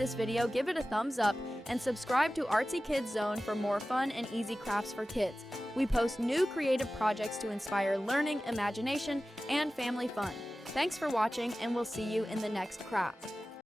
this video, give it a thumbs up and subscribe to Artsy Kids Zone for more fun and easy crafts for kids. We post new creative projects to inspire learning, imagination, and family fun. Thanks for watching, and we'll see you in the next craft.